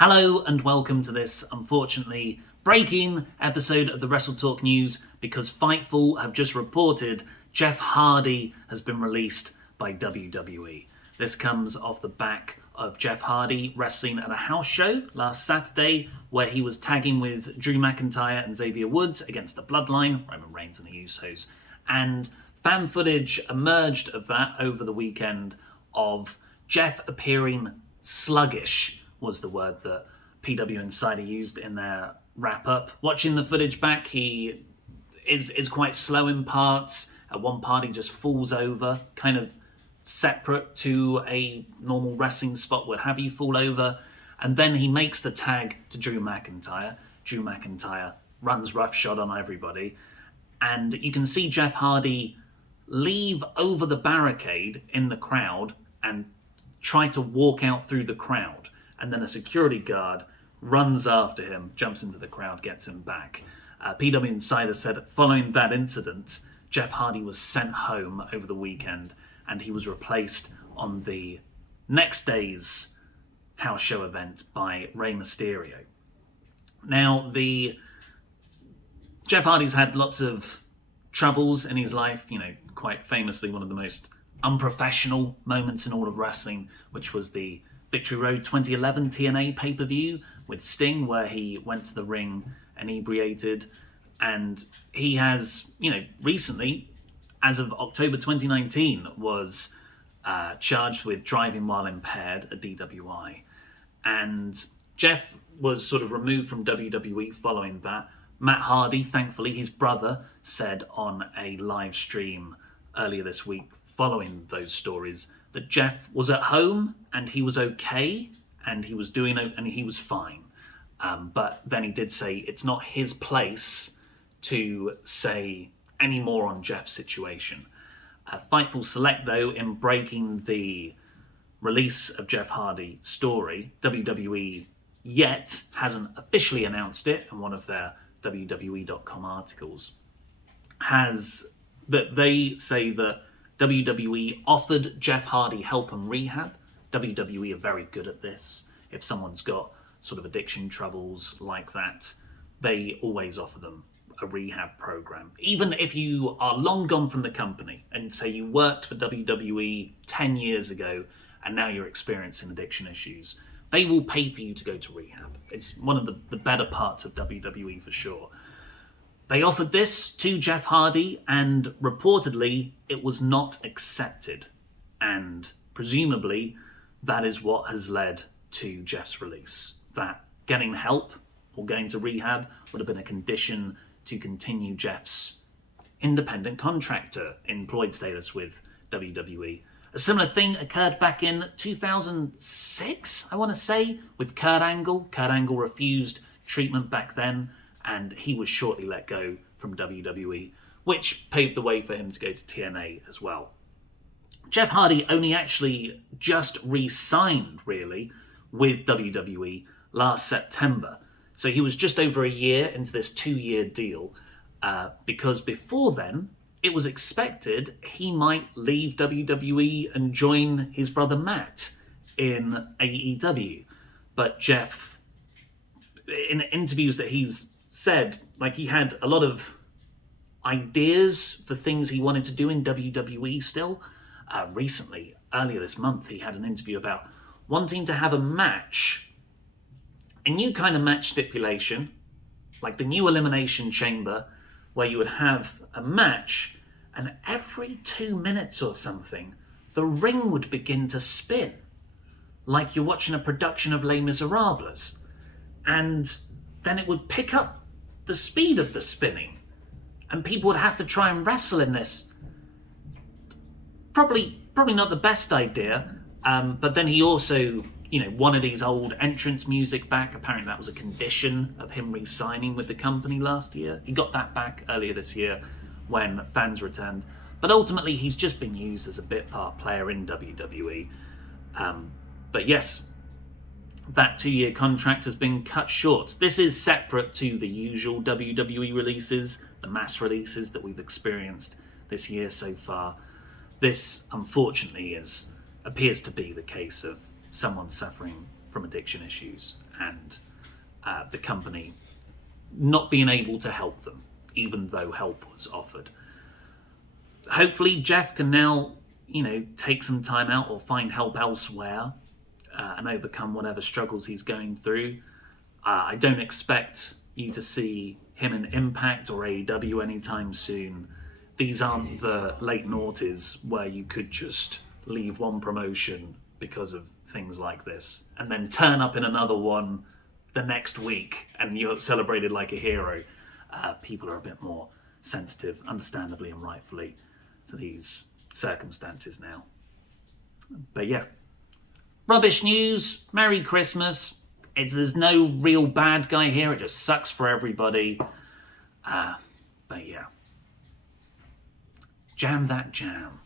Hello and welcome to this, unfortunately, breaking episode of the WrestleTalk news because Fightful have just reported Jeff Hardy has been released by WWE. This comes off the back of Jeff Hardy wrestling at a house show last Saturday where he was tagging with Drew McIntyre and Xavier Woods against the Bloodline, Roman Reigns and the Usos. And fan footage emerged of that over the weekend of Jeff appearing sluggish, was the word that PW Insider used in their wrap-up. Watching the footage back, he is quite slow in parts. At one part, he just falls over, kind of separate to a normal wrestling spot would have you fall over. And then he makes the tag to Drew McIntyre. Drew McIntyre runs roughshod on everybody. And you can see Jeff Hardy leave over the barricade in the crowd and try to walk out through the crowd. And then a security guard runs after him, jumps into the crowd, gets him back. PW Insider said following that incident, Jeff Hardy was sent home over the weekend and he was replaced on the next day's house show event by Rey Mysterio. Now, Jeff Hardy's had lots of troubles in his life, quite famously one of the most unprofessional moments in all of wrestling, which was the Victory Road 2011 TNA pay-per-view with Sting, where he went to the ring inebriated. And he has, recently, as of October 2019, was charged with driving while impaired, a DWI. And Jeff was sort of removed from WWE following that. Matt Hardy, thankfully, his brother, said on a live stream earlier this week following those stories that Jeff was at home and he was okay and he was fine. But then he did say it's not his place to say any more on Jeff's situation. Fightful Select, though, in breaking the release of Jeff Hardy's story, WWE yet hasn't officially announced it in one of their WWE.com articles, that they say that WWE offered Jeff Hardy help and rehab. WWE are very good at this. If someone's got sort of addiction troubles like that, they always offer them a rehab program. Even if you are long gone from the company and say you worked for WWE 10 years ago and now you're experiencing addiction issues, they will pay for you to go to rehab. It's one of the better parts of WWE for sure. They offered this to Jeff Hardy and reportedly it was not accepted. And presumably that is what has led to Jeff's release. That getting help or going to rehab would have been a condition to continue Jeff's independent contractor employed status with WWE. A similar thing occurred back in 2006, I want to say, with Kurt Angle. Kurt Angle refused treatment back then, and he was shortly let go from WWE, which paved the way for him to go to TNA as well. Jeff Hardy only actually just re-signed, really, with WWE last September. So he was just over a year into this 2-year deal, because before then, it was expected he might leave WWE and join his brother Matt in AEW. But Jeff, in interviews that he's said, he had a lot of ideas for things he wanted to do in WWE still. Recently, earlier this month, he had an interview about wanting to have a match, a new kind of match stipulation, like the new Elimination Chamber, where you would have a match and every 2 minutes or something, the ring would begin to spin, like you're watching a production of Les Miserables. And then it would pick up the speed of the spinning, and people would have to try and wrestle in this. Probably not the best idea, but then he also, wanted his old entrance music back. Apparently that was a condition of him re-signing with the company last year. He got that back earlier this year when fans returned. But ultimately he's just been used as a bit part player in WWE. But yes, that 2-year contract has been cut short. This is separate to the usual WWE releases, the mass releases that we've experienced this year so far. This, unfortunately, appears to be the case of someone suffering from addiction issues, and the company not being able to help them, even though help was offered. Hopefully Jeff can now, take some time out or find help elsewhere and overcome whatever struggles he's going through. I don't expect you to see him in Impact or AEW anytime soon. These aren't the late noughties where you could just leave one promotion because of things like this and then turn up in another one the next week and you're celebrated like a hero. People are a bit more sensitive, understandably and rightfully, to these circumstances now. But yeah, rubbish news. Merry Christmas. There's no real bad guy here. It just sucks for everybody. But yeah, jam that jam.